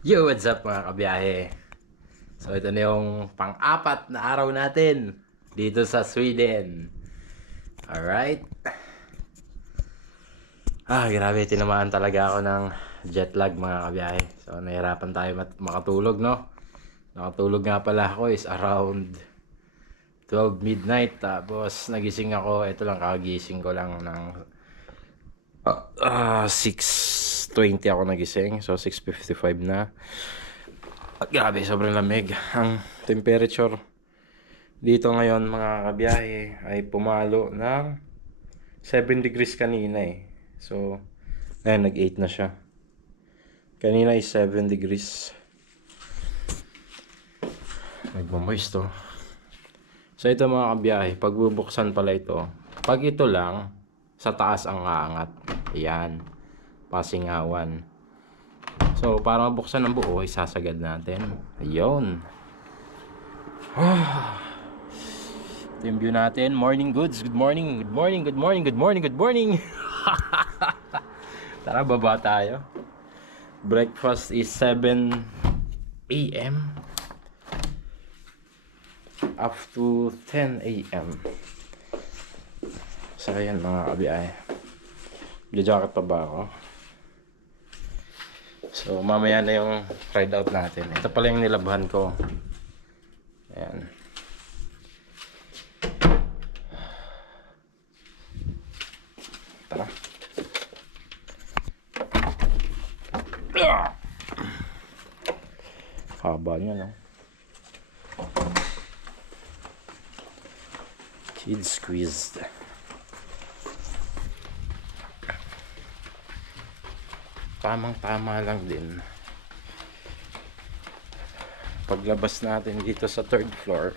Yo, what's up mga kabiyahe? So ito na yung pang-apat na araw natin dito sa Sweden. Alright. Grabe, tinamaan talaga ako ng jet lag mga kabiyahe. So nahirapan tayo makatulog, no? Nakatulog nga pala ako is around 12 midnight. Tapos nagising ako, ito lang, kagising ko lang ng 6:20 ako nagising. So 6:55 na. At grabe, sobrang lamig. Ang temperature dito ngayon mga kabiyahe ay pumalo ng 7 degrees kanina eh. So, ayan, nag-8 na siya. Kanina is 7 degrees. Nagmamoist to. So ito mga kabiyahe, pag bubuksan pala ito, pag ito lang, sa taas ang aangat. Ayan, pasingawan. So, para mabuksan ang buo, isasagad natin. Ayun. Ito yung view natin. Morning goods. Good morning. Good morning. Good morning. Good morning. Good morning. Tara, baba tayo. Breakfast is 7 a.m. up to 10 a.m. So, ayan mga kabiyay. Jacket pa ba ako? So, mamaya na yung ride out natin. Ito pala yung nilabhan ko. Ayan. Tara. Haba niya, no? Kid squeezed. Tamang-tama lang din. Paglabas natin dito sa third floor,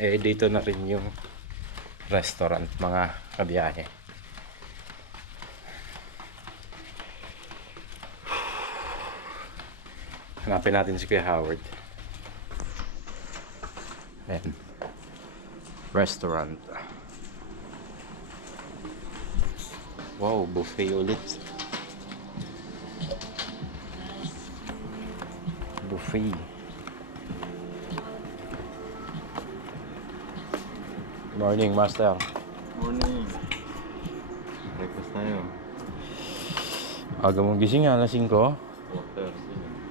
eh dito na rin yung restaurant mga kabiyahe. Hanapin natin si Kuya Howard. Ayan. Restaurant. Wow, buffet ulit. Buffet. Morning, Master. Morning. Breakfast tayo. Aga mong gising, alas 5?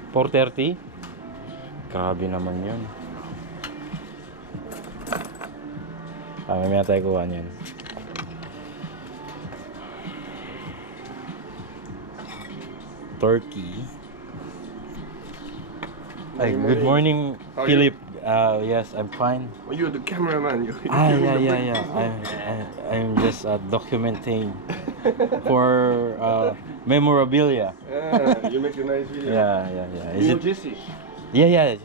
4:30? Grabe naman yun. Mamaya tayo kuha niyan. Turkey. Ay, good morning, How are Philip. Yes, I'm fine. Oh, you're the cameraman. Yeah. I'm just documenting for memorabilia. You make a nice video. Yeah. You know Jesse? Yeah.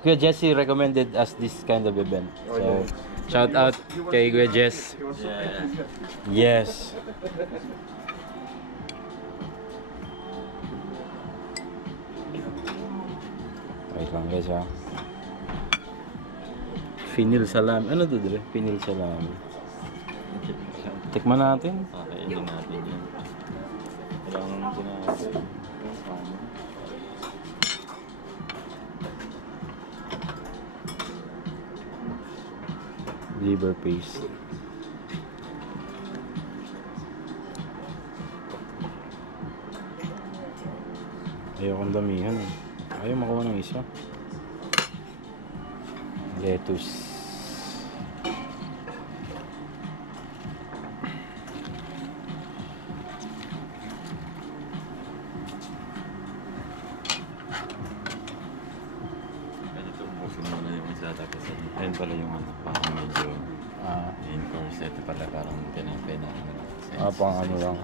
Kuya Jesse recommended us this kind of event. Oh, So, yeah. shout out kay Kuya Jess. He was so happy. Yes. Wait lang guys ha. Finil salami. Ano to dire? Finil salami. Tikman natin. Kakainin natin yan. Kailangan natin yung paano. Liver paste. Ayokong damihan eh. Ayaw makuha ng isa. Lettuce. Pwede ito ubusin mo na yung isa tapos ayun pala yung ano, parang medyo main course. Ito pala parang tinapay na ano. Pang ano lang.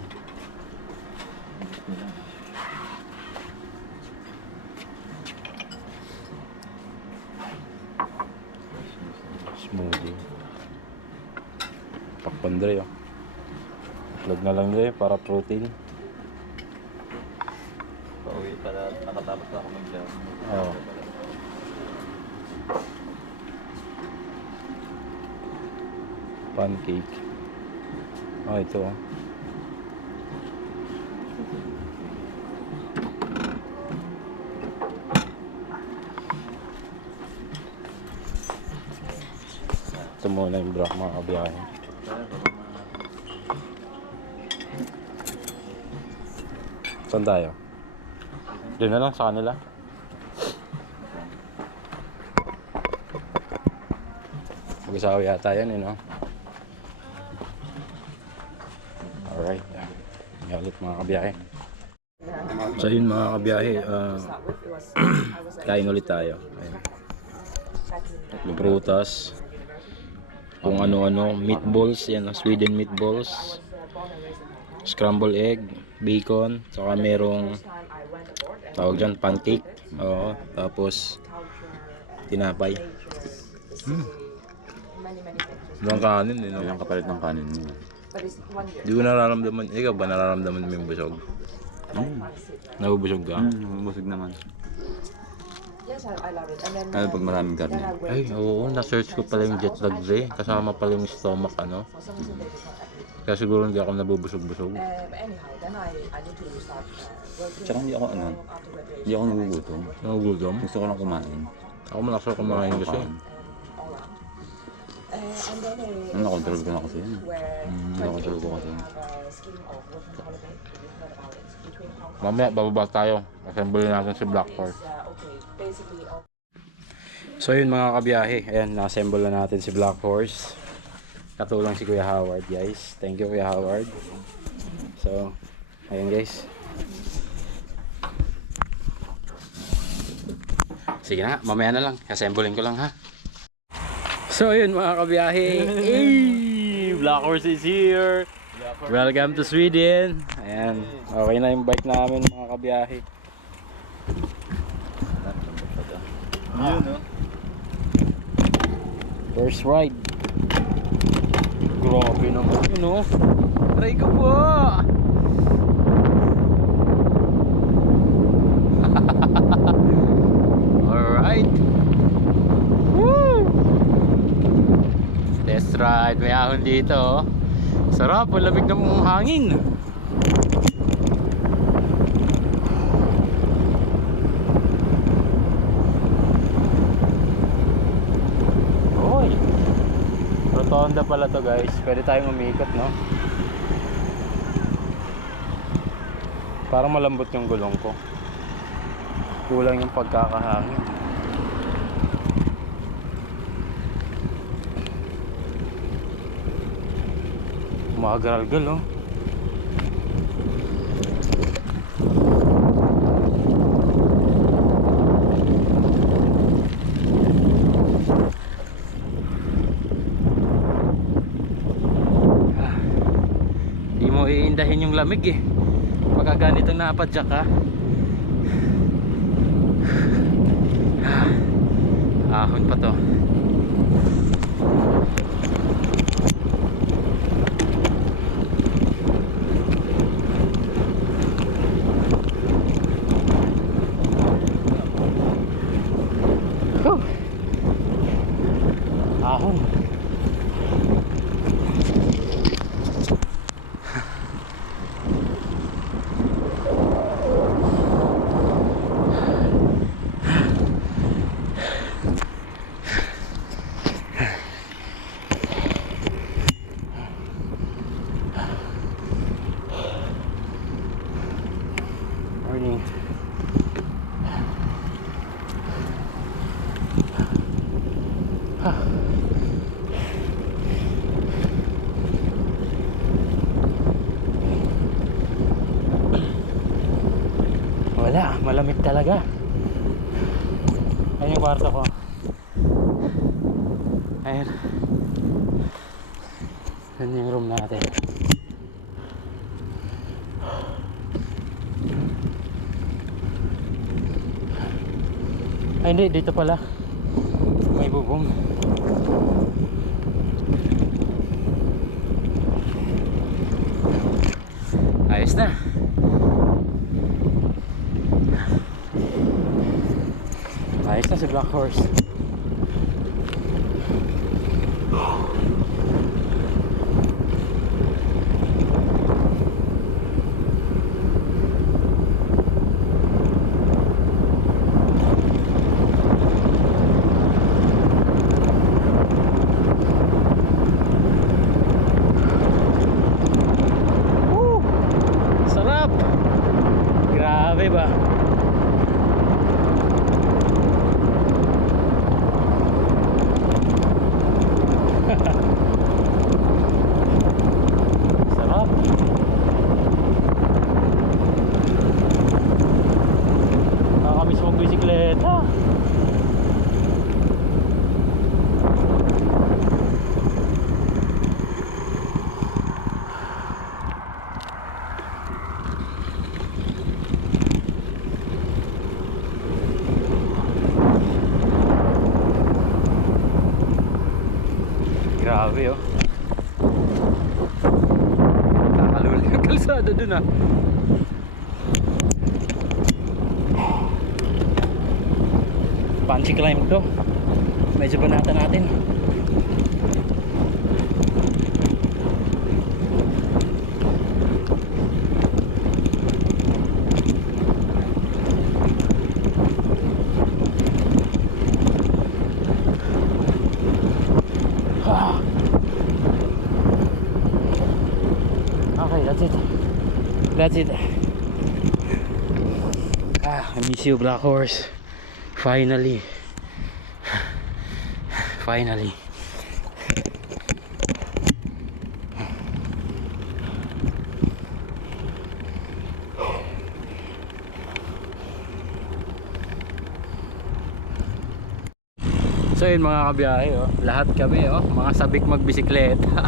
Smoothie. Pakpan Dre oh. Itlog na lang Dre para protein. Pauwi pala, nakatapos na ako mag-jam. Oo. Pancake. Ito oh. Ito muna yung bro, mga kabiyahe. Saan tayo? Doon na lang sa kanila. Mag-isawa yata yan eh, no? Alright. Yan ulit mga kabiyahe. So yun mga kabiyahe, kain ulit tayo. Ayan. Prutas, kung ano-ano, meatballs, yan, Sweden meatballs, scrambled egg, bacon, saka merong tawag dyan, pancake, oo, tapos tinapay. Ibang kanin, eh, no? Ilang kapalit ng kanin mo. Di ko nararamdaman, ikaw ba nararamdaman mo yung busog? Nabubusog ka? Busog naman. Yes, I love it. And then, Ano pag maraming karne? Ay, oo, na-search ko pala yung jet lag day, kasama pala yung stomach, ano? for some reason they did not agree. Kaya siguro hindi ako nabubusog-busog. But anyhow, then I need to start working. Tsaka hindi ako ano, After graduation. hindi ako nagugutom. Nagugutom? Gusto ko lang kumain. Ako malakas ako kumain kasi. All around. And then Nakontrol ko na kasi yun. where Nakontrol ko kasi. have a scheme of working holiday. We've heard about it between Hong Kong. Mamaya, bababa tayo. Assemble natin si Black Horse. Okay, basically all. So yun mga kabiyahe, ayan, na-assemble na natin si Black Horse. Katulong si Kuya Howard, guys. Thank you Kuya Howard. So, ayan guys. Sige na, mamaya na lang. Assemblein ko lang ha. So yun mga kabiyahe. Hey, Black Horse is here. Welcome to Sweden. Ayan, okay na yung bike namin mga kabiyahe. Yun, no? First ride. Grabe naman yun, no? Try ko po! Alright. Woo! Test ride. May ahon dito, oh. Sarap, ang lamig ng hangin. Hoy! Rotonda pala to guys. Pwede tayong umikot, no? Parang malambot yung gulong ko. Kulang yung pagkakahangin. Magaral-gal, oh. Di mo iindahin yung lamig eh. Pagka ganitong napadyak ka. Ahon pa to. Whew. Ahon. Morning. Wala, malamig talaga. Ayun yung kwarto ko. Ayun. Yan yung room natin. Ay hindi, dito pala may bubong. Ayos na. Ayos na si Black Horse. ah. Sarap. Nakakamiss magbisikleta. Grabe oh. Kakalul yung kalsada dun ah. Punchy climb to. Medyo banata natin. Ah. Okay, that's it. That's it. I miss you, Black Horse. Finally. Finally. So yun mga kabiyahe oh. Lahat kami oh, mga sabik magbisikleta.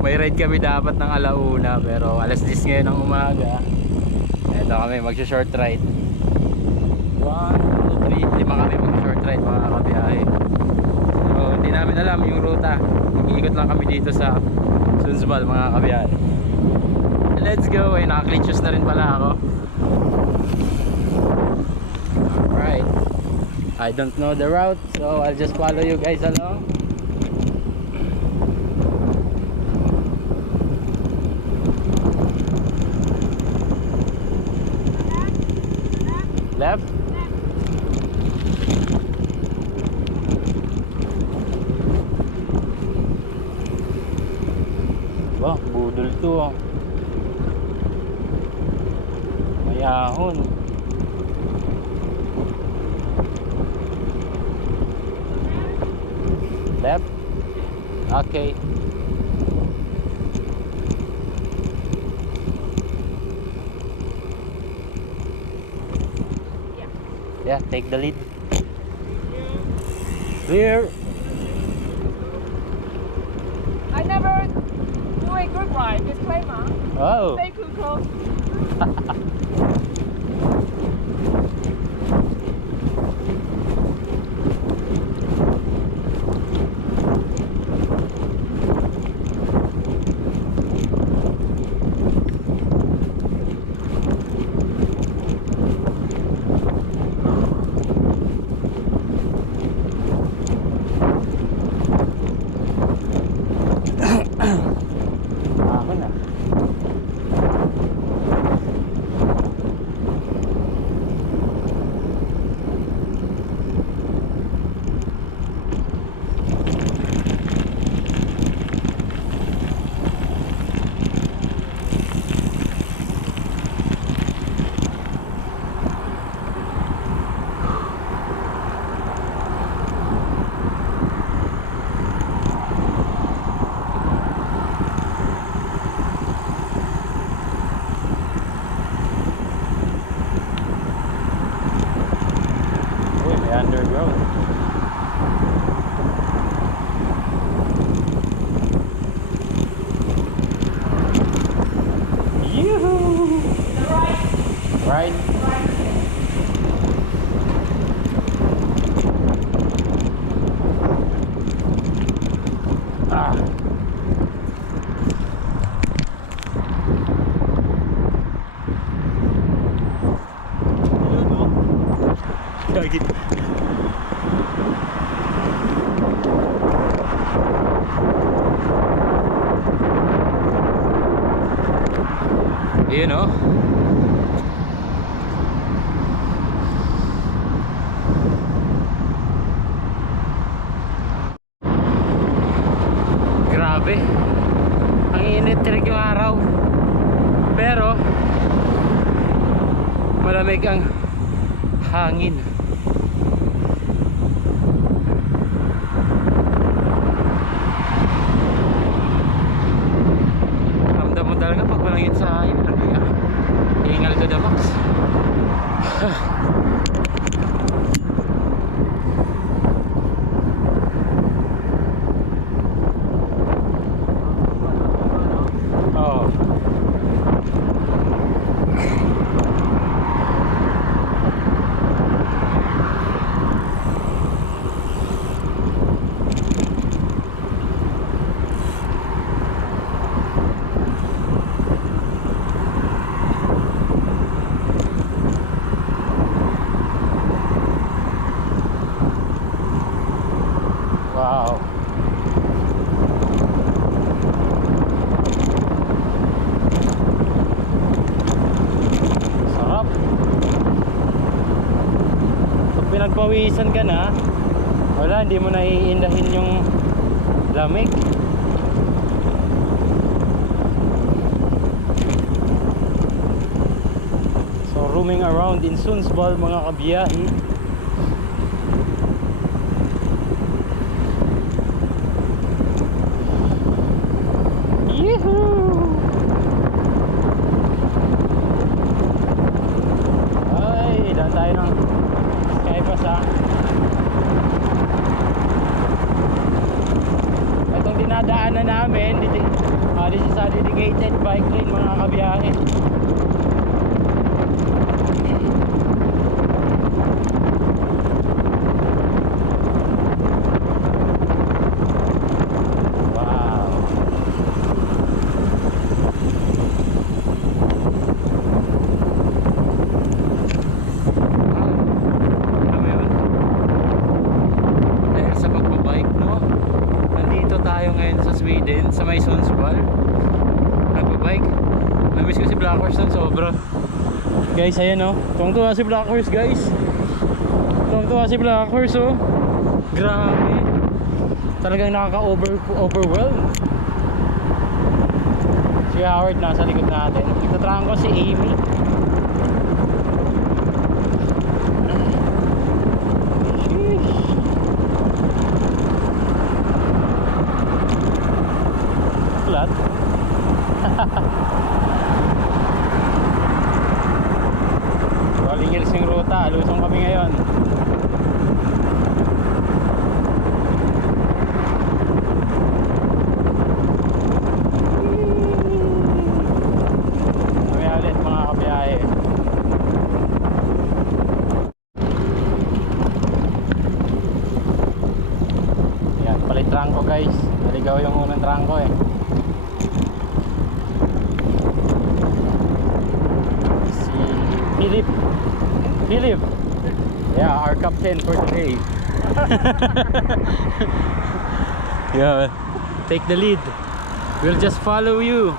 May ride kami dapat ng alauna pero alas 10 ngayon ng umaga. Eto kami magsa-short ride. 1, 2, 3, 5 kami mag-short ride mga kabiyahe. So hindi namin alam yung ruta. Nag-iikot lang kami dito sa Sundsvall mga kabiyahe. Let's go. Ay naka-clutches na rin pala ako. Alright, I don't know the route, so I'll just follow you guys along. Left? Wah, budol to ah. May ahon. Left? Okay. Yeah, take the lead. Clear. I never do a group ride, disclaimer. Oh. Stay cool. Ako na. Uy, may underground. Yoo-hoo! Right. Ah. Gagi. Yun oh. Grabe. Ang init talaga yung araw. Pero malamig ang hangin. Ramdam mo talaga pag malangit sa hangin. Hingal to the max. Oh. Wow. Sarap. Pag pinagpawisan ka na, wala, hindi mo naiindahin yung lamig. So roaming around in Sundsvall mga kabiyahe. Ay, daan tayo ng Skypass ha. Itong dinadaanan namin, this is a dedicated bike lane mga kabiyahe. Wow. Alam mo yun? Dahil sa pagbabike, no? Nandito tayo ngayon sa Sweden, sa may Sundsvall. Nagbabike. Namiss ko si Black Horse nun, sobra. Guys, ayan oh. Tuwang-tuwa si Black Horse, guys. Tuwang-tuwa si Black Horse, oh. Grabe. Talagang nakaka-overwhelm. Si Howard nasa likod natin. Itatrahan ko si Amy. Flat. Rolling Hills yung ruta. Lusong kami ngayon. Kami ulit mga kabiyahe. Yan, palit trangko guys. Naligaw yung unang trangko eh. Si Philip. Yeah, our captain for today. Yeah, take the lead. We'll just follow you.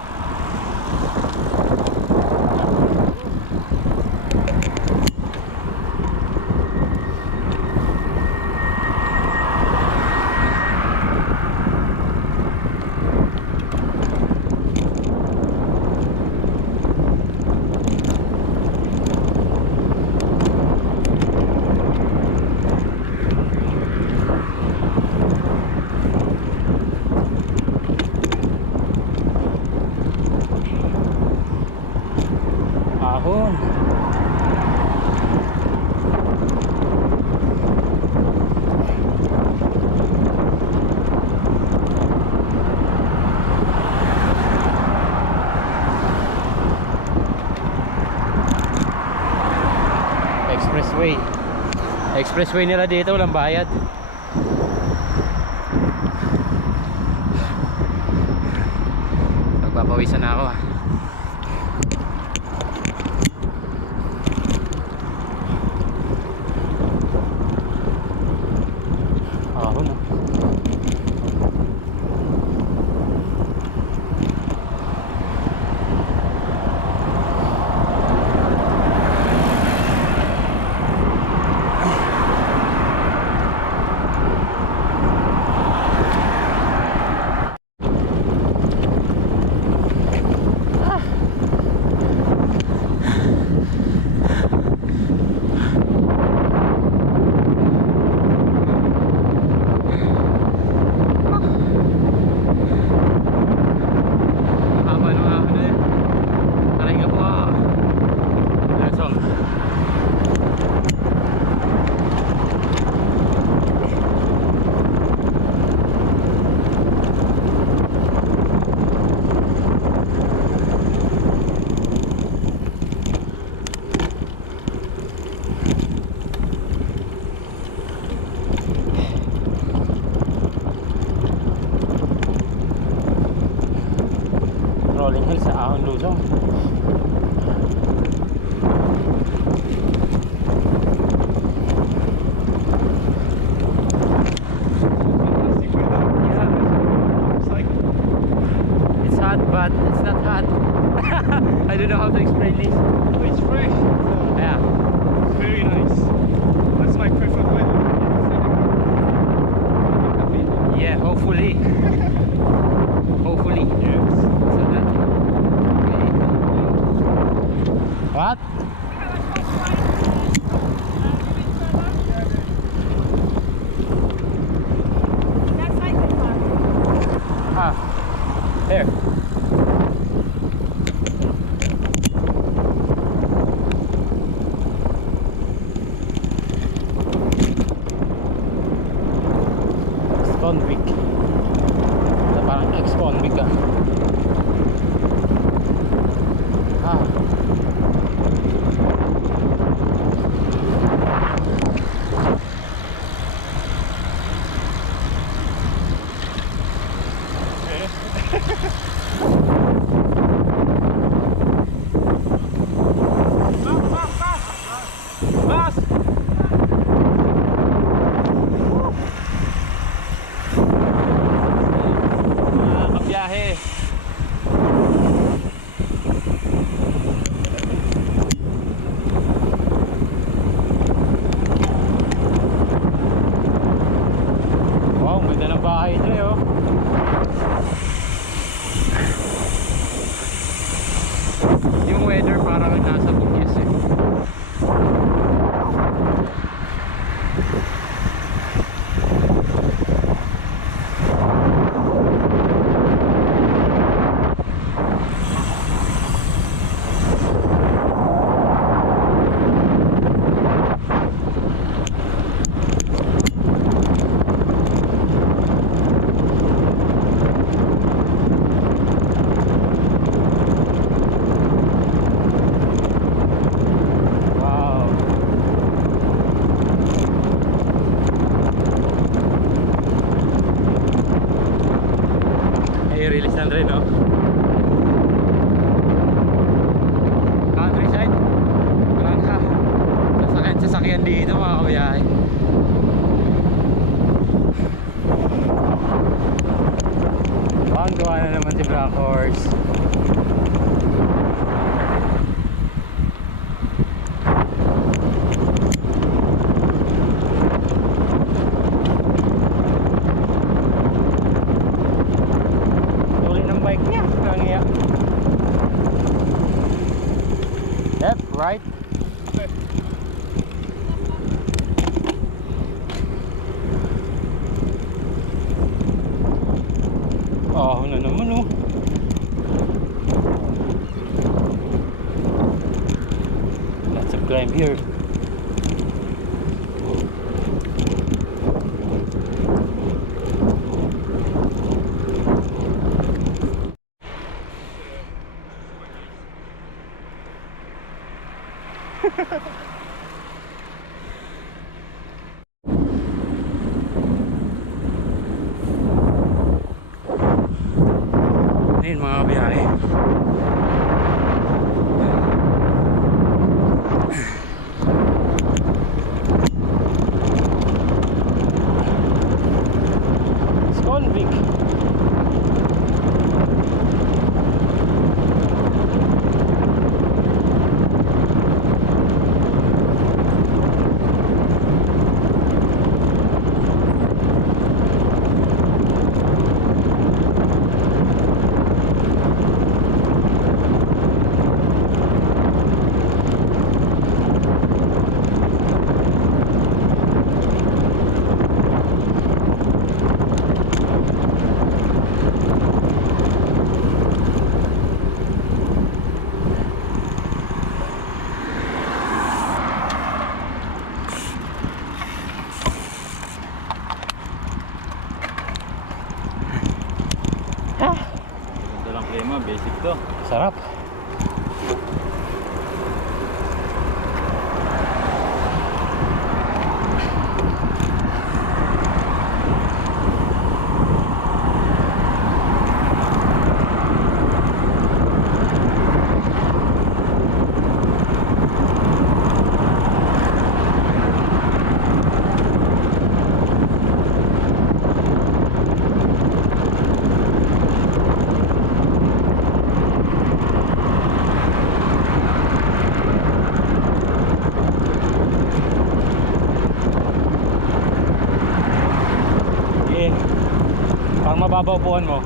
Ahon. Expressway nila dito, walang bayad. Magpapawisan na ako ah. Ahon ah. Luzon. It's hot, but it's not hot. I don't know how to explain this. Oh, it's fresh. Yeah. Very nice. That's my preferred weather. Yeah, hopefully. Hopefully. Yes. So that. What? Ah. Here. Ex-convict. Parang ex-convict ka. Ah. Bas! Kabiyahe. Wow, ang ganda ng bahay niyo, oh. Yung weather parang nasa Bugis eh. Wow. Ay, release na rin, no? Countryside. Walang ka. Sasakyan dito, mga kabiyahe. Ang gawa na naman si Black Horse. Tuloy ng bike niya. Nangiya. Left, right. Oh, na naman, oh. Lots of climb here. Ayun, mga kabiyahe. Convict. Ganda lang klima, basic to. Sarap. mga paupuan mo.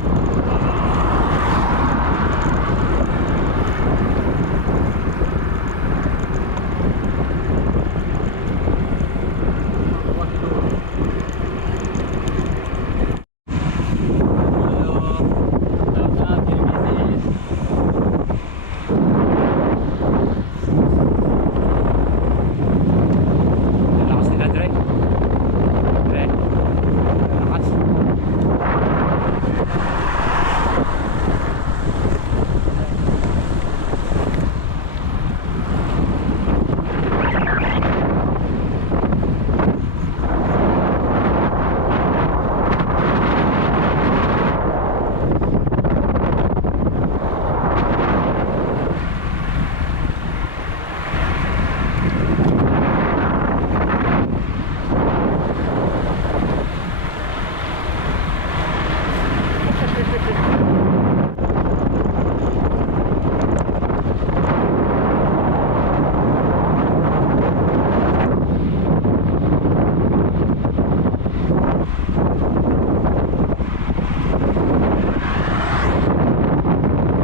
Lakas nila, Dre. Dre. Lakas.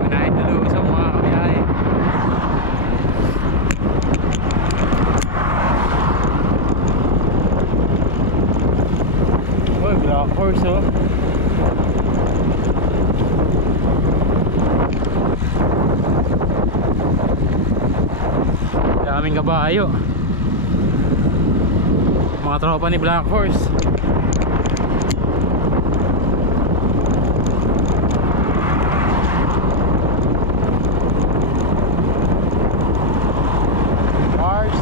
Manahin na lusong mga kabiyahe. Uy, black horse oh. Daming kabayo. Mga tropa ni Black Horse. Cars.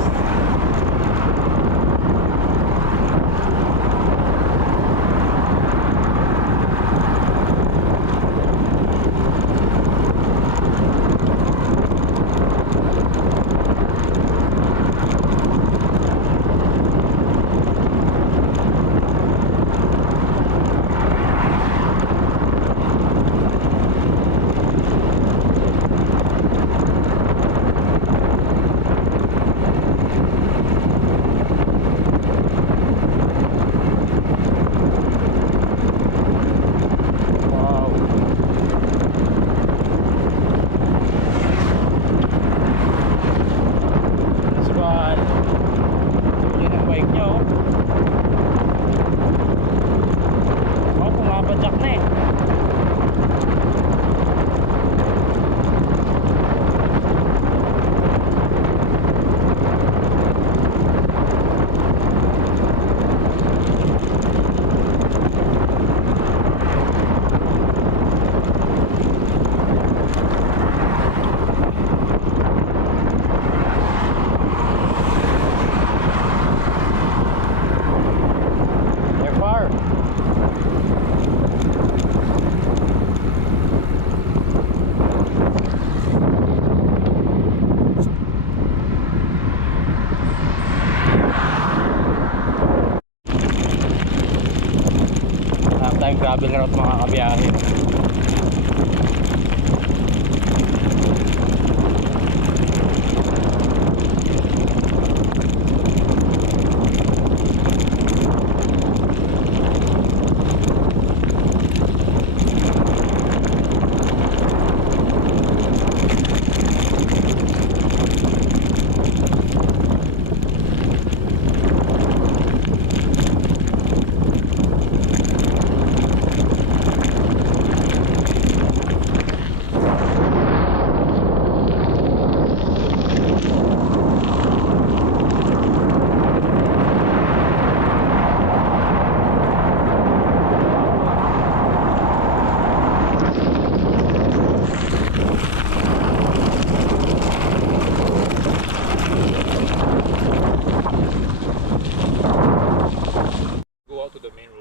Wow. Squad. Yan ang bike nyo. Oh, pumapadyak na eh. They're far. Hanap tayong gravel route mga kabiyahe.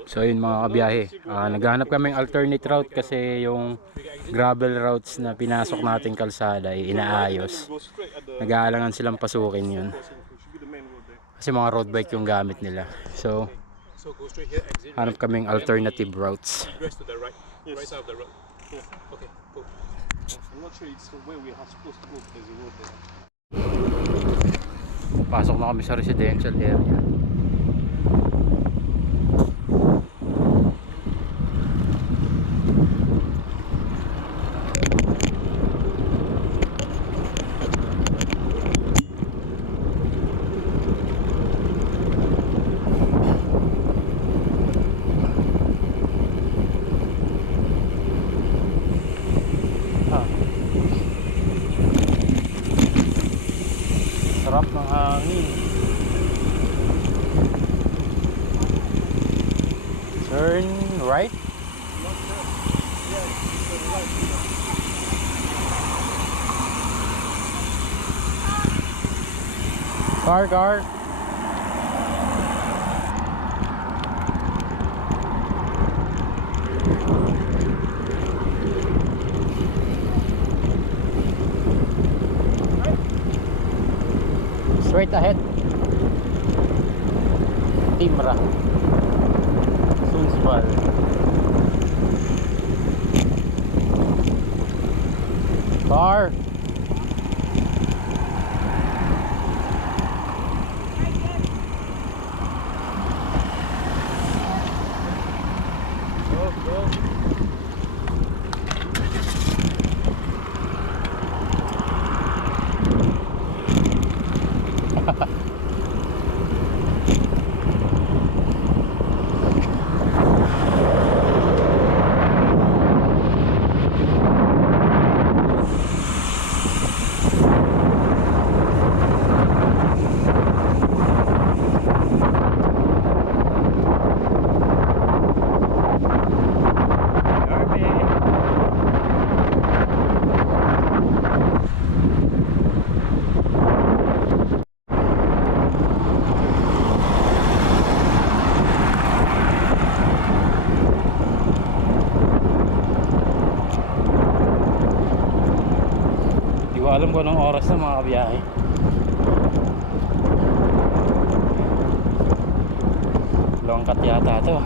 So yun mga kabiyahe, naghahanap kaming alternate route kasi yung gravel routes na pinasok nating kalsada ay inaayos. Nag-aalangan silang pasukin yun kasi mga road bike yung gamit nila. So hanap kaming alternative routes. Pasok na kami sa residential area. Sarap ng hangin. Turn right. Car. Straight ahead. Timra. Sundsvall. Car. Hindi ko alam kung anong oras na mga kabiyahe. Long cut yata ito.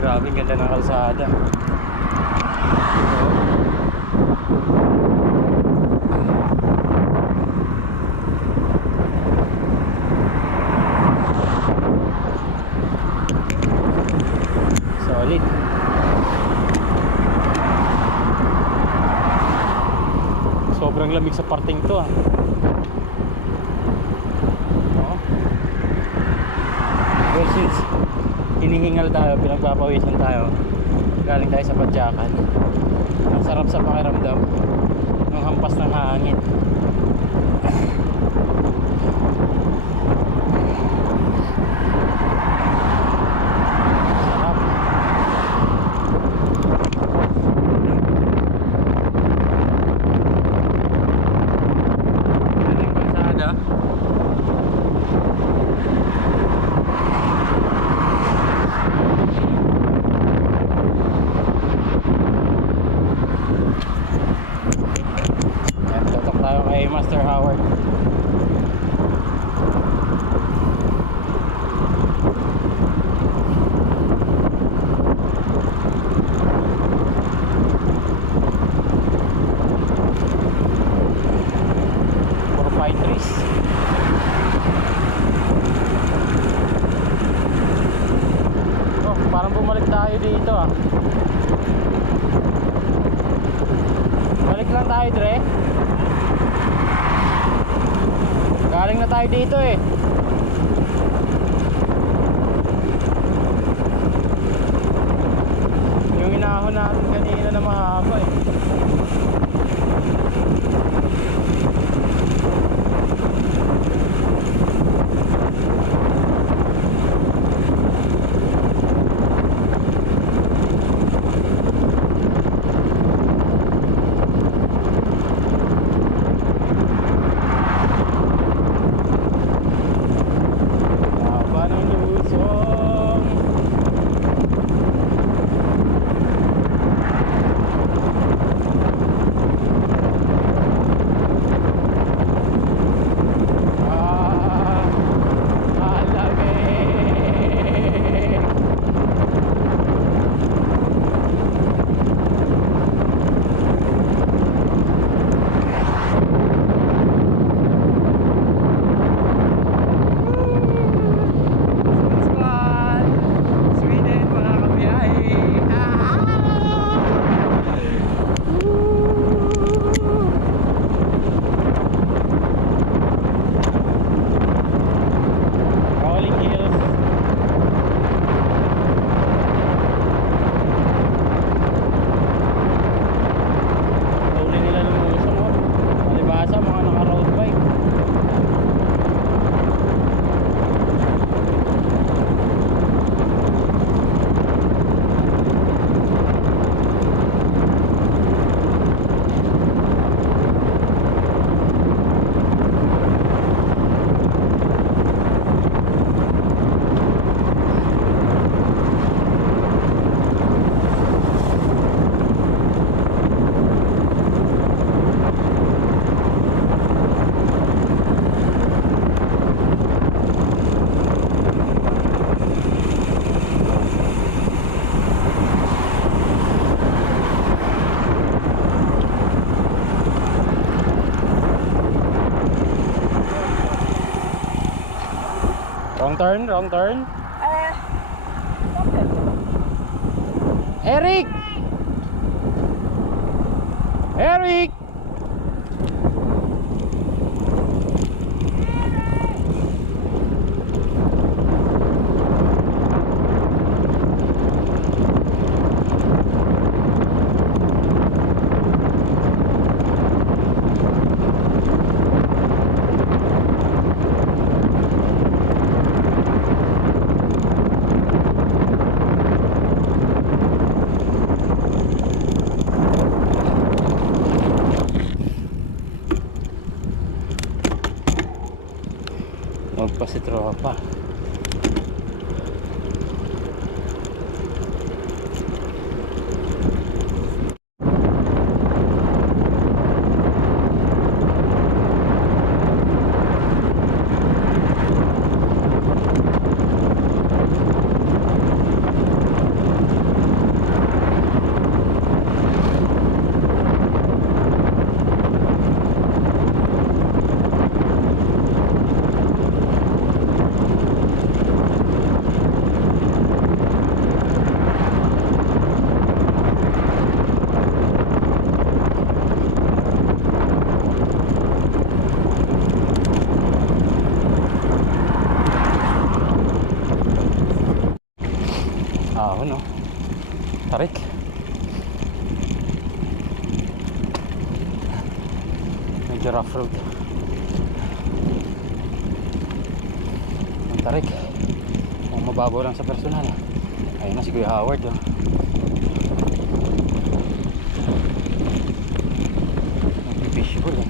Grabe, ganda ng kalsada. Solid. Sobrang lamig sa parting to ah. Oo. Well, since hinihingal tayo, pinagpapawisan tayo, galing tayo sa Padyakan, ang sarap sa pakiramdam ng hampas ng hangin. Sarap. Ano yung kalsada? Ayan, tutok tayo kay Master Howard. Puro pine trees. Oh, parang bumalik tayo dito ah. Balik lang tayo, Dre. Galing na tayo dito eh. Yung inahon natin kanina na mahaba eh. Wrong turn, wrong turn. Eric! Eric! Magpa si tropa. Ahon, no? Tarik. Medyo rough road. Ang tarik. Ang mababaw lang sa personal. Ayun na si Kuya Howard, oh. Fishable, eh.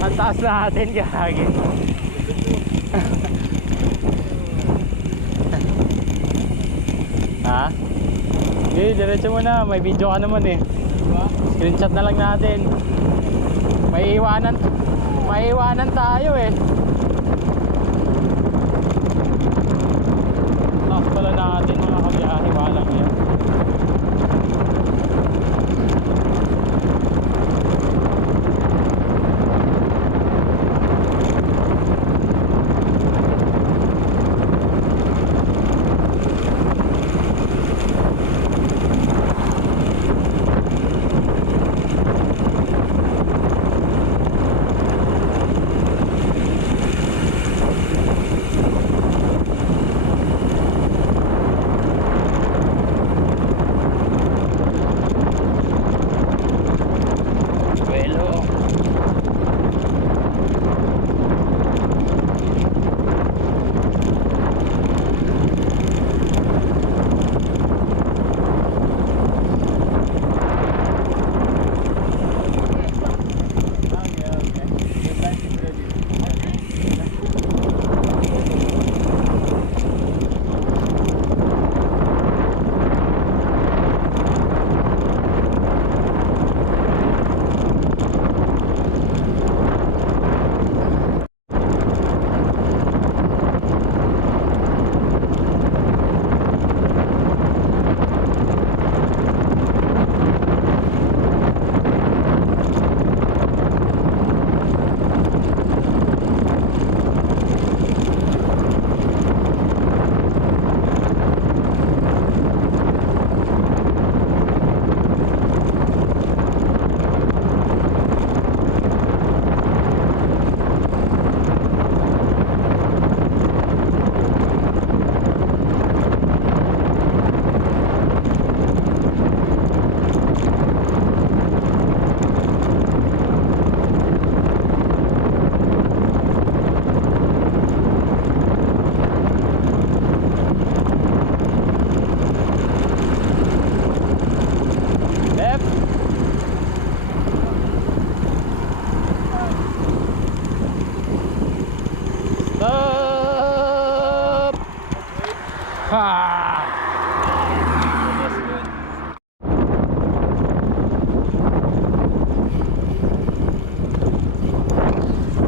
Ang taas natin, gagi. Ha? Okay, diretso mo na. May video ka naman eh. Screenshot na lang natin. May iwanan tayo eh. Taas pala natin mga kabiyahe. Walang yan.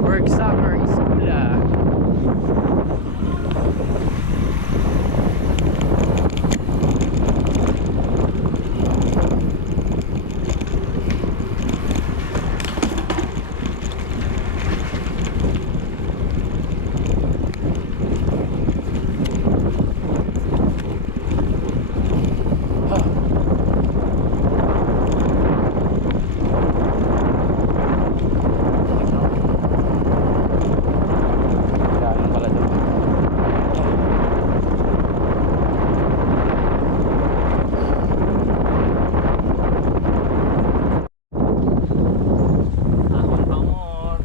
Work summer is cool. Ganun pala doon. Ahon Bangor.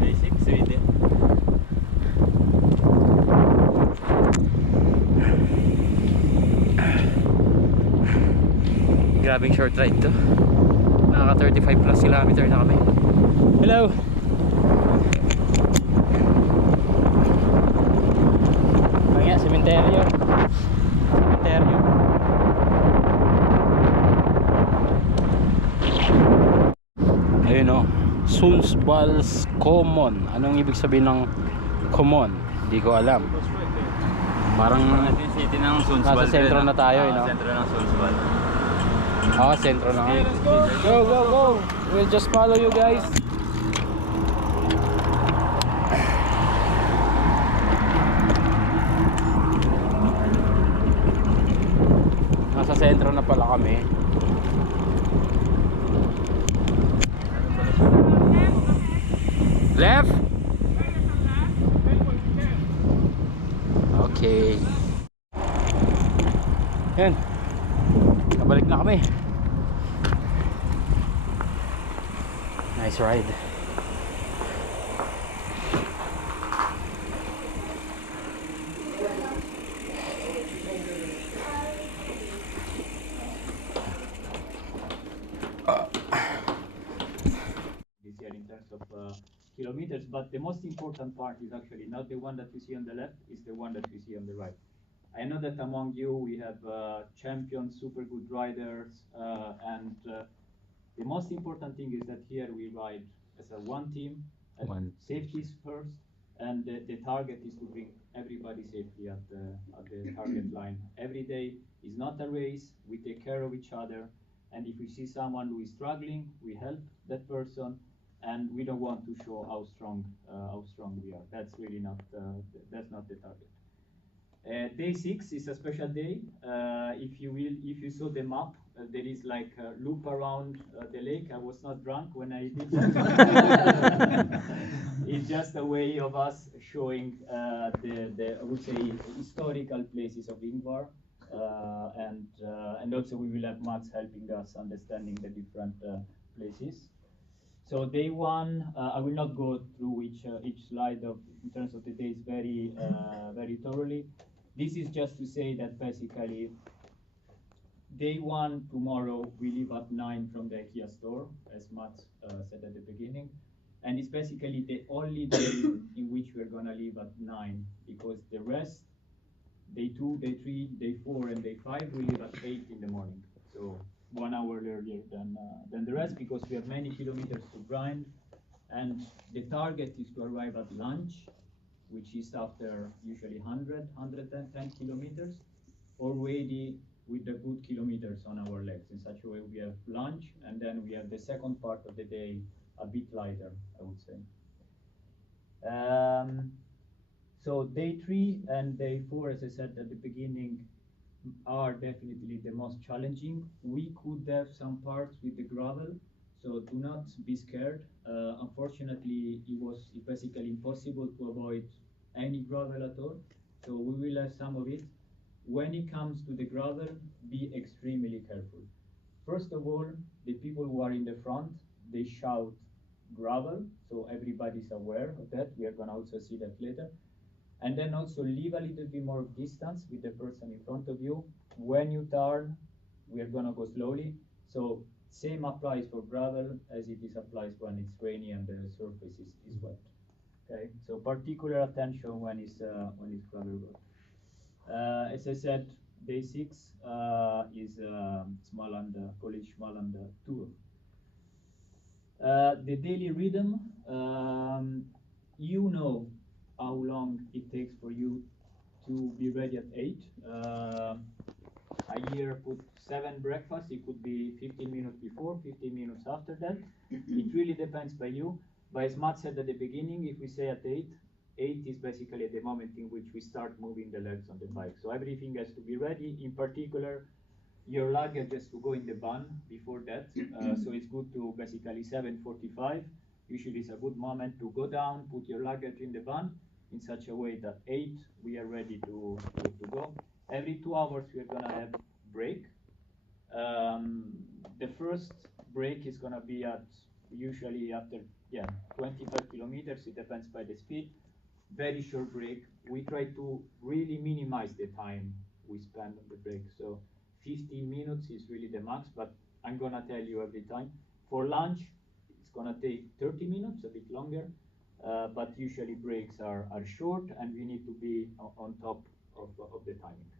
Basic, Sweden. Grabing short ride to. Nakaka 35 plus kilometer na kami. Hello. Kaya sementeryo. Sementeryo. Ayun o. Sundsvalls Common. Anong ibig sabihin ng common? Hindi ko alam. Parang Yung city ng Sundsvall. nasa sentro na tayo, no? Sentro ng Sundsvall. Sentro na. Go, go, go. We'll just follow you guys. Nasa sentro na pala kami. Left? Okay. Yan. Nabalik na kami. Nice ride. this year in terms of kilometers, but the most important part is actually not the one that you see on the left, is the one that you see on the right. I know that among you we have champions, super good riders, and the most important thing is that here we ride as a one team, and One. safety is first, and the target is to bring everybody safely at the target line. Every day is not a race, we take care of each other, and if we see someone who is struggling, we help that person, and we don't want to show how strong we are. That's really not that's not the target. Day 6 is a special day. If you saw the map, there is like a loop around the lake. I was not drunk when I did that. It's just a way of us showing the I would say historical places of Ingvar, and also we will have Mats helping us understanding the different places. So day 1, I will not go through each slide in terms of the days very thoroughly. This is just to say that basically day 1 tomorrow we leave at 9 from the IKEA store, as Mats said at the beginning, and it's basically the only day in which we're gonna leave at 9, because the rest, day 2, day 3, day 4, and day 5 we leave at 8 in the morning. So 1 hour earlier than the rest, because we have many kilometers to grind, and the target is to arrive at lunch, which is after usually 110 kilometers, already with the good kilometers on our legs. In such a way we have lunch, and then we have the second part of the day a bit lighter, I would say. So day 3 and day 4, as I said at the beginning, are definitely the most challenging. We could have some parts with the gravel, so do not be scared. Unfortunately, it was basically impossible to avoid any gravel at all, so we will have some of it. When it comes to the gravel, be extremely careful. First of all, the people who are in the front, they shout gravel, so everybody's aware of that. We are gonna also see that later. And then also leave a little bit more distance with the person in front of you. When you turn, we are gonna go slowly. So same applies for gravel as it is applies when it's rainy and the surface is wet. Okay, so particular attention when it's gravel road. As I said, day 6 is Småland, Polish Småland tour. The daily rhythm, you know how long it takes for you to be ready at 8. I here put 7 breakfasts. It could be 15 minutes before, 15 minutes after that. It really depends by you. But as Matt said at the beginning, if we say at 8 is basically the moment in which we start moving the legs on the bike. So everything has to be ready. In particular, your luggage has to go in the van before that. So it's good to basically 7:45. Usually it's a good moment to go down, put your luggage in the van in such a way that 8 we are ready to go. Every 2 hours we are gonna have break. The first break is gonna be at usually after 25 kilometers. It depends by the speed. Very short break. We try to really minimize the time we spend on the break. So 15 minutes is really the max, but I'm gonna tell you every time. For lunch, it's gonna take 30 minutes, a bit longer, but usually breaks are short, and we need to be on top of the timing.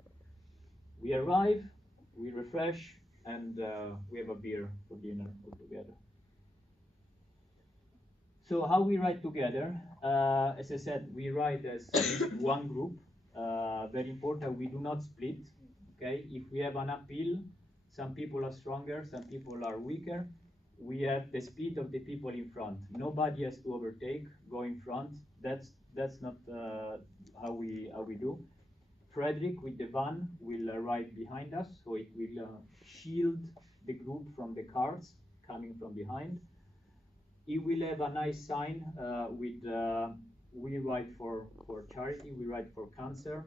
We arrive, we refresh, and we have a beer for dinner all together. So how we ride together? As I said, we ride as one group. Very important, we do not split. Okay, if we have an uphill, some people are stronger, some people are weaker. We have the speed of the people in front. Nobody has to overtake, go in front. That's not how we do. Frederick with the van will ride behind us, so it will shield the group from the cars coming from behind. It will have a nice sign with we ride for charity, we ride for cancer.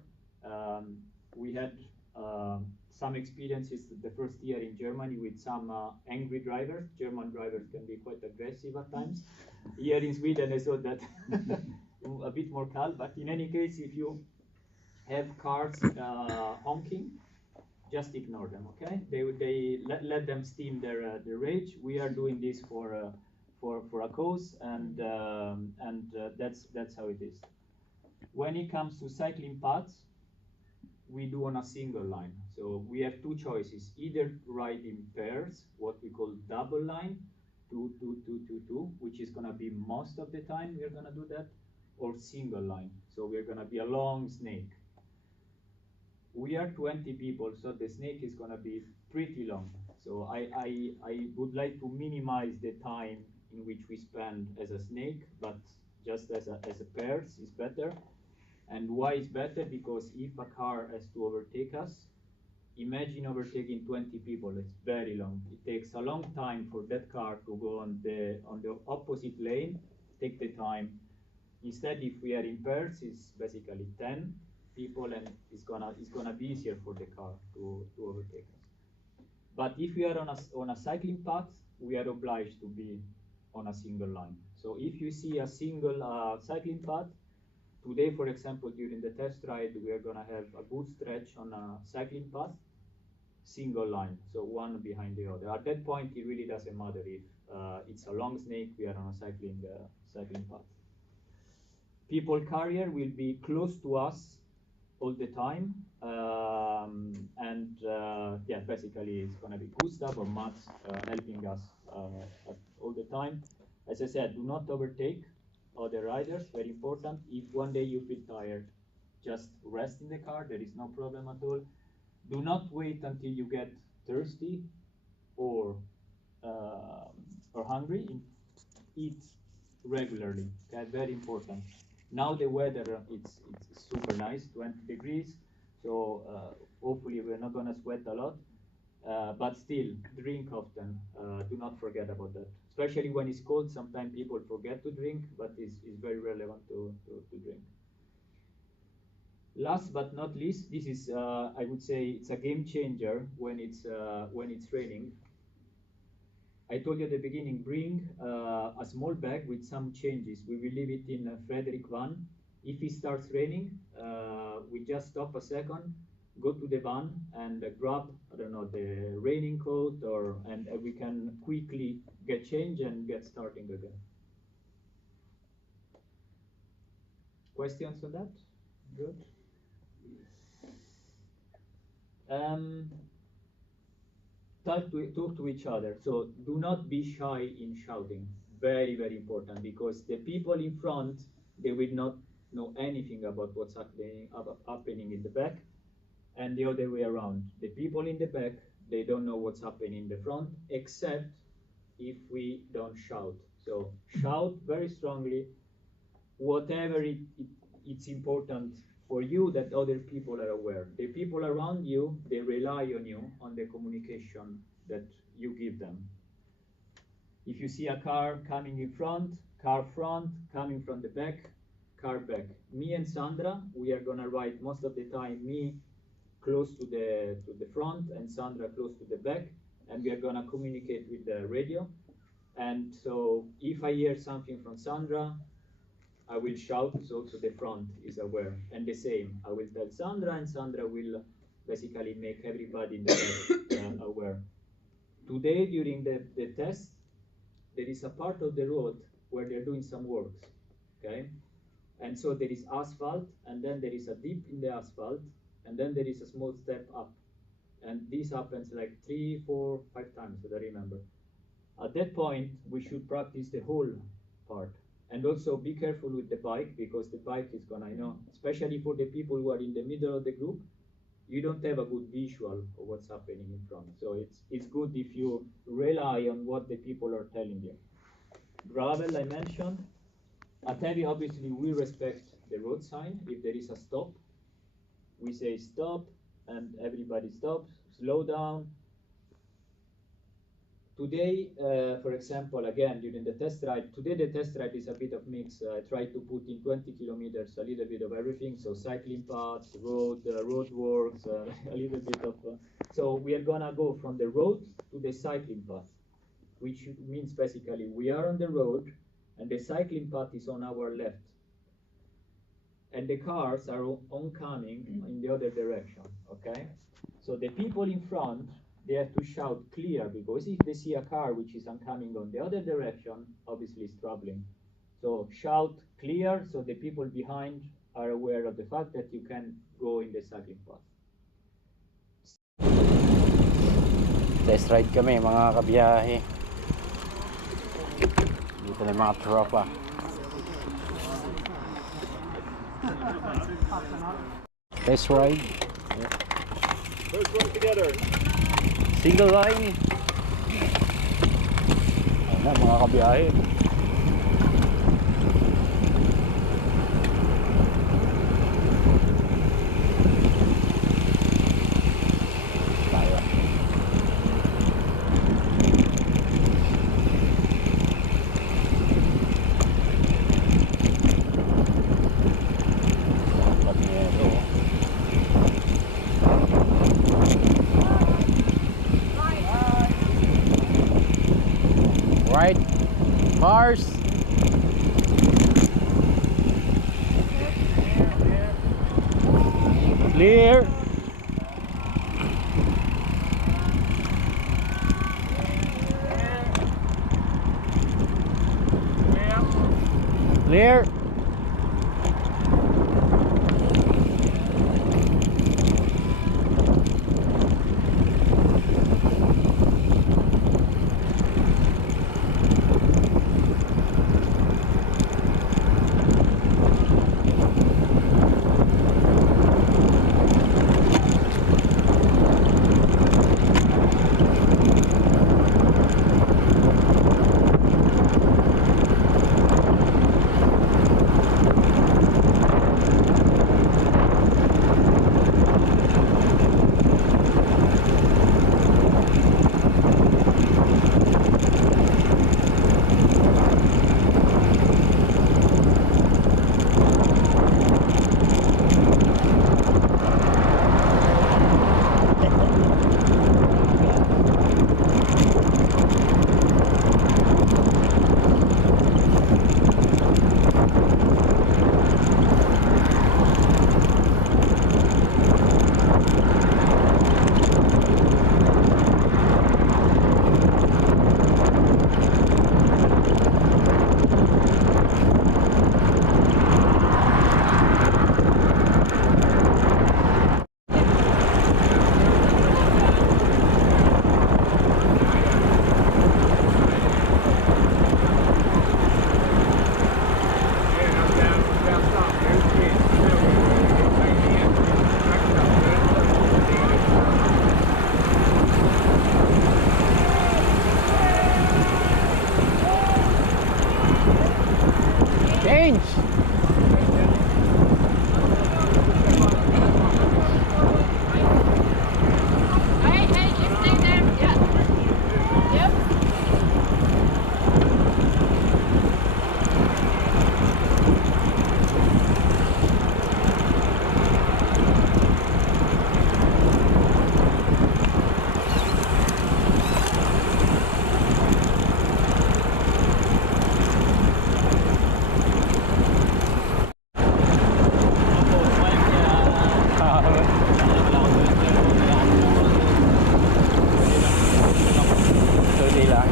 We had some experiences the first year in Germany with some angry drivers. German drivers can be quite aggressive at times. Here in Sweden, I saw that a bit more calm. But in any case, if you have cars honking, just ignore them, okay? Let them steam their rage. We are doing this for a cause, and that's how it is. When it comes to cycling paths, we do on a single line. So we have two choices: either ride in pairs, what we call double line, 2, 2, 2, 2, 2, which is gonna be most of the time we're gonna do that, or single line. So we're gonna be a long snake. We are 20 people, so the snake is gonna be pretty long. So I would like to minimize the time in which we spend as a snake, but just as a pairs is better. And why is better? Because if a car has to overtake us, imagine overtaking 20 people. It's very long. It takes a long time for that car to go on the opposite lane, take the time. Instead, if we are in pairs, it's basically 10 people, and it's gonna be easier for the car to overtake us. But if we are on a cycling path, we are obliged to be on a single line. So if you see a single cycling path, today, for example, during the test ride, we are gonna have a good stretch on a cycling path, single line, so one behind the other. At that point, it really doesn't matter if it's a long snake, we are on a cycling path. People carrier will be close to us all the time, and yeah, basically it's gonna be Gustav or Mats helping us all the time. As I said, do not overtake other riders, very important. If one day you feel tired, just rest in the car, there is no problem at all. Do not wait until you get thirsty or hungry. Eat regularly, okay, very important. Now the weather, it's super nice, 20 degrees, so hopefully we're not gonna sweat a lot, but still, drink often, do not forget about that. Especially when it's cold, sometimes people forget to drink, but it's very relevant to drink. Last but not least, this is, I would say, it's a game changer when it's raining. I told you at the beginning, bring a small bag with some changes. We will leave it in Frederick van. If it starts raining, we just stop a second, go to the van and grab, I don't know, the raining coat, and we can quickly get change and get starting again. Questions on that? Good. Talk to each other. So do not be shy in shouting. Very, very important, because the people in front, they will not know anything about what's happening in the back, and the other way around. The people in the back, they don't know what's happening in the front, except if we don't shout. So shout very strongly, whatever it's important for you that other people are aware. The people around you, they rely on you, on the communication that you give them. If you see a car coming in front, car front, coming from the back, car back. Me and Sandra, we are gonna ride most of the time, me close to the front and Sandra close to the back, and we are gonna communicate with the radio. And so if I hear something from Sandra, I will shout, so the front is aware. And the same, I will tell Sandra, and Sandra will basically make everybody in the back aware. Today, during the test, there is a part of the road where they're doing some works, okay? And so there is asphalt, and then there is a dip in the asphalt, and then there is a small step up. And this happens like 3, 4, 5 times, that I remember. At that point, we should practice the whole part. And also be careful with the bike, because the bike is gonna, especially for the people who are in the middle of the group, you don't have a good visual of what's happening in front. So it's good if you rely on what the people are telling you. Gravel, I mentioned. At heavy, obviously, we respect the road sign. If there is a stop, we say stop, and everybody stops, slow down. Today, for example, again, during the test ride, today the test ride is a bit of mix. I try to put in 20 kilometers, a little bit of everything. So cycling paths, road works, a little bit of, so we are gonna go from the road to the cycling path, which means basically we are on the road and the cycling path is on our left. And the cars are oncoming in the other direction, okay? So the people in front, they have to shout clear, because if they see a car which is coming on the other direction, obviously it's troubling. So shout clear so the people behind are aware of the fact that you can go in the cycling path. Test ride kami mga kabiyahe. Dito na yung mga tropa. Test ride. First one together. Single line. Ayan na mga kabiyahe. Right, cars. Clear. Clear. Change. Hey, hey, you stay there. Yeah. Yep. Tuloy lang.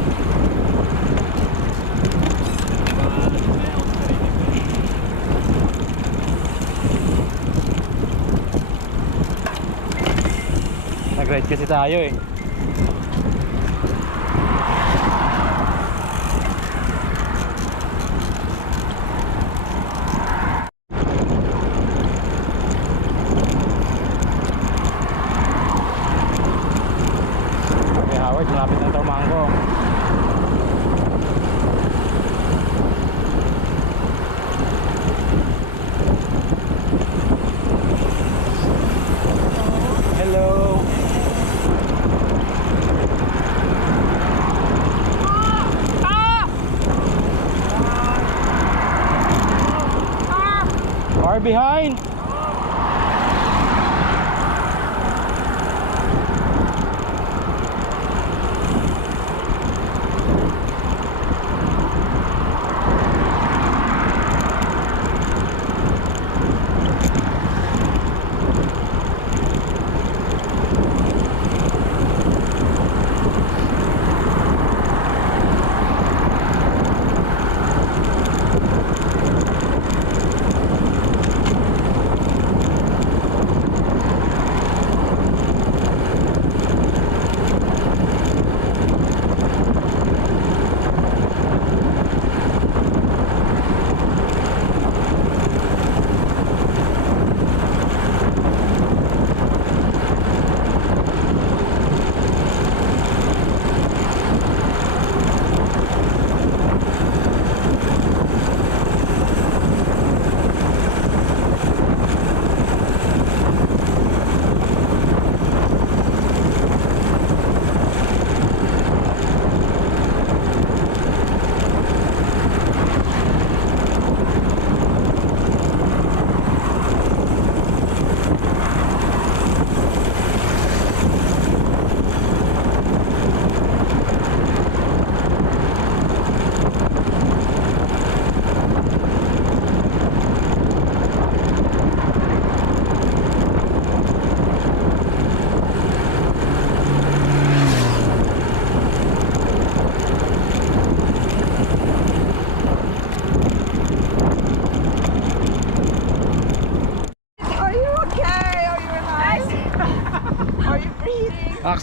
Nag-ride kasi tayo eh. Okay, Howard, malapit na ito Mango. Hello. Far behind.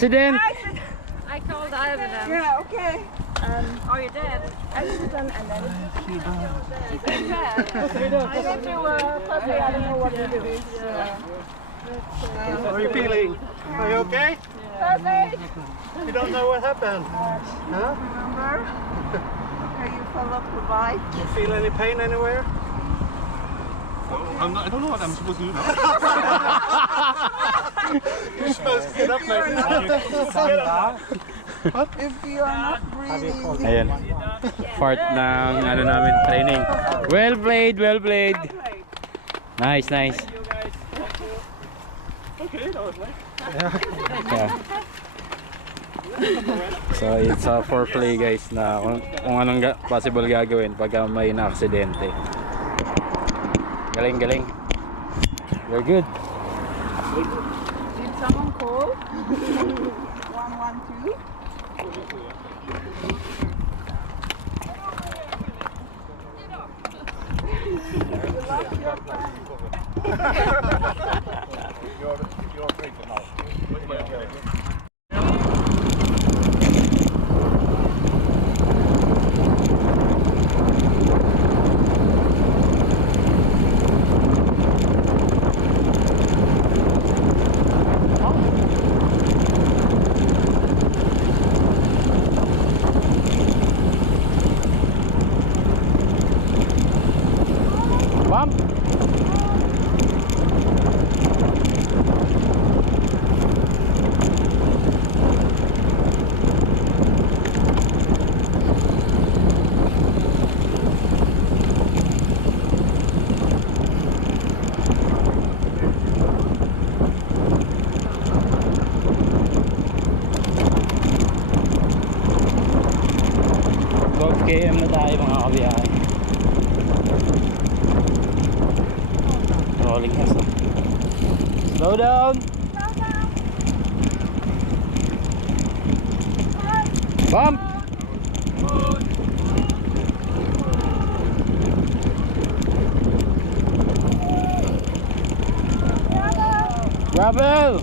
Accident! I called Ivan. Yeah, okay. Oh, you did? Accident and then I need to, firstly, I don't know what to do. How are you feeling? Are you okay? Perfect. You don't know what happened? Huh? Remember? Okay, you fell off the bike. You feel any pain anywhere? I don't know what I'm supposed to do now. You're supposed to get up like If you are not breathing, Ayan. Part ng ano namin, training. Well played, well played. Nice, nice. Okay, that was nice. Yeah. So it's a foreplay guys na kung anong possible gagawin pag may na-aksidente. Galing, galing. You're good. did someone call? 112? You're free for now. Bump. KM na tayo mga kabiyahe. Rolling us. Slow down. Bump. Gravel.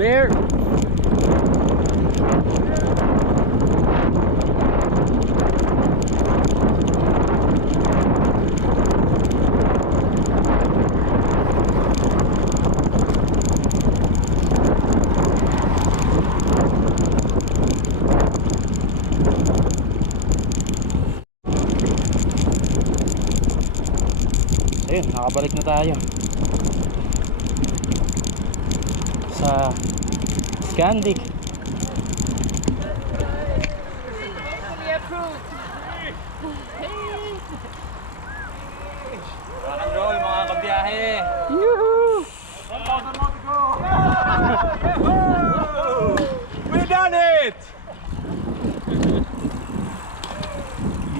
Clear. Ayun, nakabalik na tayo sa Scandic. Rock and roll mga kabiyahe! Yuhu! We done it!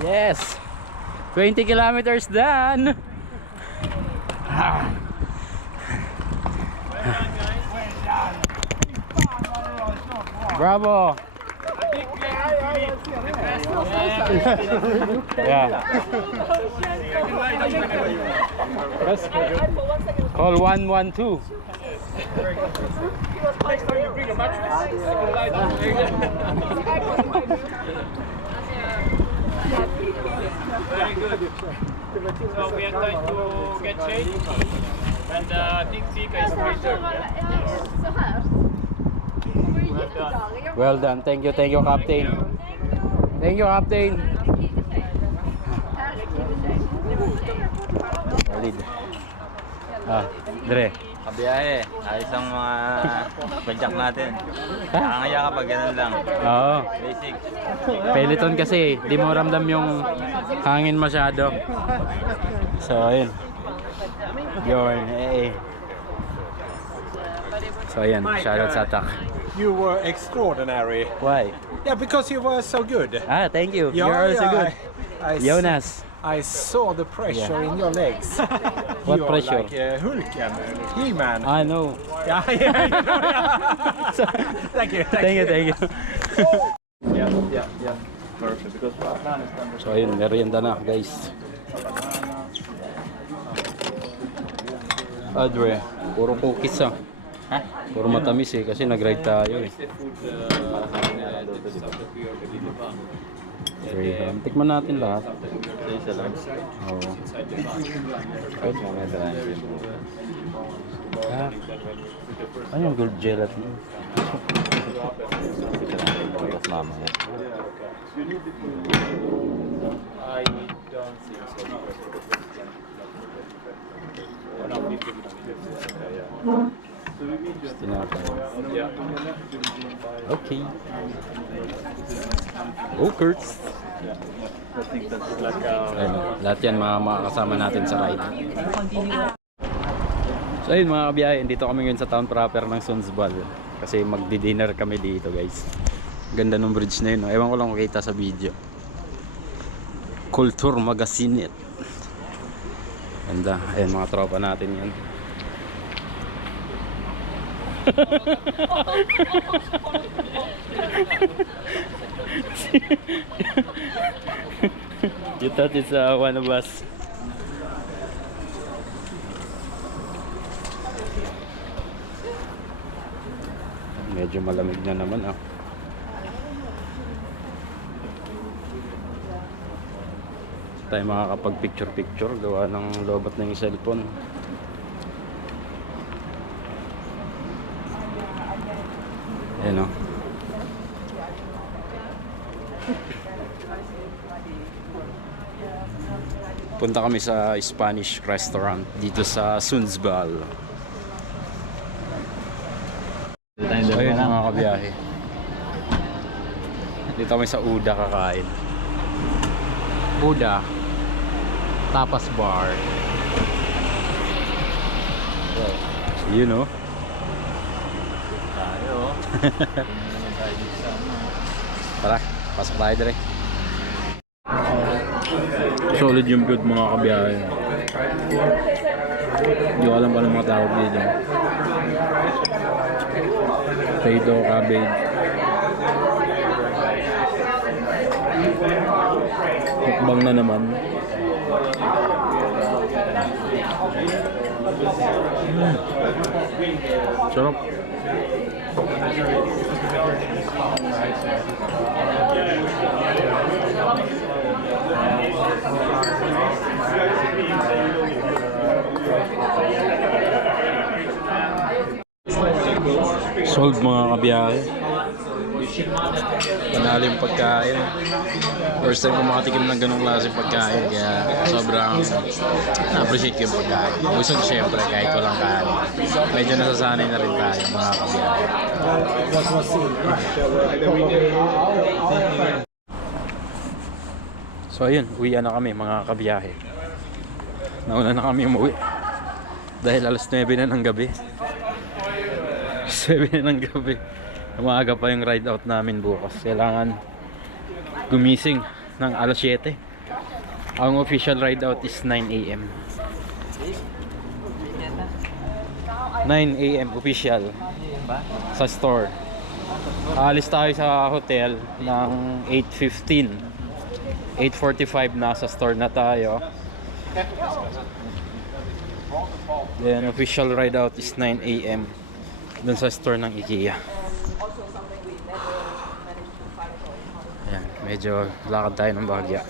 Yes! 20 kilometers done! Bravo! Yeah. Call 112. Very good. So we are trying to get changed, and I think Sika is prettier. Well done. Thank you, Captain. Thank you, Captain. Solid. Dre. Kabiyahe, ayos ang mga badyak natin. Nakangaya ka pag ganun lang. Oo. Basic. Peloton kasi, di mo ramdam yung hangin masyado. So, ayun. Yun, So, ayan. Shoutout sa attack. You were extraordinary. Why? Yeah, because you were so good. Thank you. Yeah, You're also yeah, good. I I saw the pressure in your legs. What you pressure? are like Hulken, He-Man. I know. Yeah, you know, yeah. Thank you. Thank you. Yeah. Perfect. Because So, ayun. Merienda na, guys. Adre, puro cookies Puro matamis kasi nag-ride tayo Okay, tikman natin lahat. Isa lang. Oo. Kahit mga dalayan. Ano yung gold gelatin? Tapos mamaya. I don't think so. Okay. Go Kurtz. Ayun, lahat yan mga kasama natin sa ride. So ayun mga kabiyahe, dito kami ngayon sa town proper ng Sundsvall. Kasi magdi-dinner kami dito guys. Ganda ng bridge na yun. Ewan ko lang kung kita sa video. Kultur Magasinet. Ganda. Ayun mga tropa natin yan. You thought it's one of us. Medyo malamig na naman tayo makakapag-picture gawa ng lobat na yung cellphone. Ayan punta kami sa Spanish restaurant dito sa Sundsvall. Ayun mga kabiyahe, dito kami sa Uda kakain. Uda Tapas Bar. You know Tayo. tara, pasok tayo dire. Solid yung food mga kabiyahe. Hindi ko alam kung anong mga tawag dito. Potato, cabbage, mukbang na naman. Sarap. Sold mga kabiyahe. Panalo yung pagkain. First time ko makatikim ng ganong klaseng pagkain, kaya sobrang na-appreciate ko yung pagkain. Busog syempre kahit walang kain. Medyo nasasanay na rin tayo mga kabiyahe. So ayun, uwian na kami mga kabiyahe. Nauna na kami umuwi dahil alas 9 na ng gabi. 7 na ng gabi. Umaga pa yung ride out namin bukas. Kailangan gumising ng alas 7. Ang official ride out is 9 AM. 9 AM official sa store. Aalis tayo sa hotel ng 8:15. 8:45 nasa store na tayo. Then official ride out is 9 AM dun sa store ng IKEA. Ayan, medyo lakad tayo ng bahagya.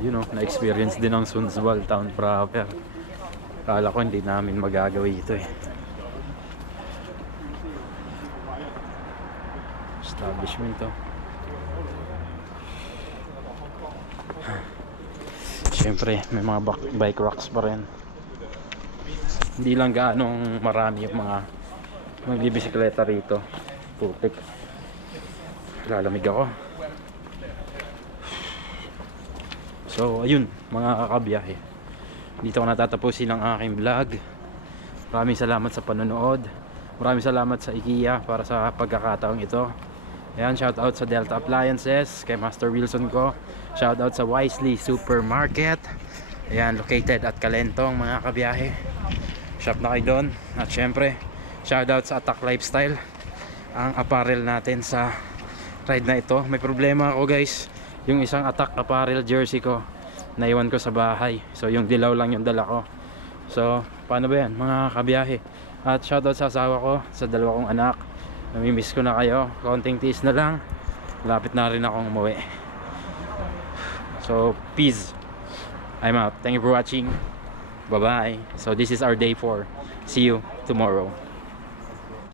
You know, na-experience din ang Sundsvall town proper. Kala ko hindi namin magagawa ito eh. Establishment to. Siyempre, may mga bike racks pa rin. Hindi lang gaanong marami yung mga magbibisikleta rito. Putik. Lalamig ako. So, ayun, mga kakabiyahe. Dito ko natatapusin ang aking vlog. Maraming salamat sa panonood. Maraming salamat sa IKEA para sa pagkakataong ito. Ayan, shout out sa Delta Appliances, kay Master Wilson ko. Shout out sa Wisely Supermarket. Ayan, located at Calentong mga kabiyahe. Shop na kayo doon. At syempre, shout out sa Attack Lifestyle, ang apparel natin sa ride na ito. May problema ako guys, yung isang Attack apparel jersey ko naiwan ko sa bahay, so yung dilaw lang yung dala ko. So paano ba yan mga kabiyahe? At shout out sa asawa ko, sa dalawa kong anak. Namimiss ko na kayo. Konting tiis na lang, lapit na rin akong umuwi. So peace, I'm out. Thank you for watching. Bye bye. So this is our day 4. See you tomorrow.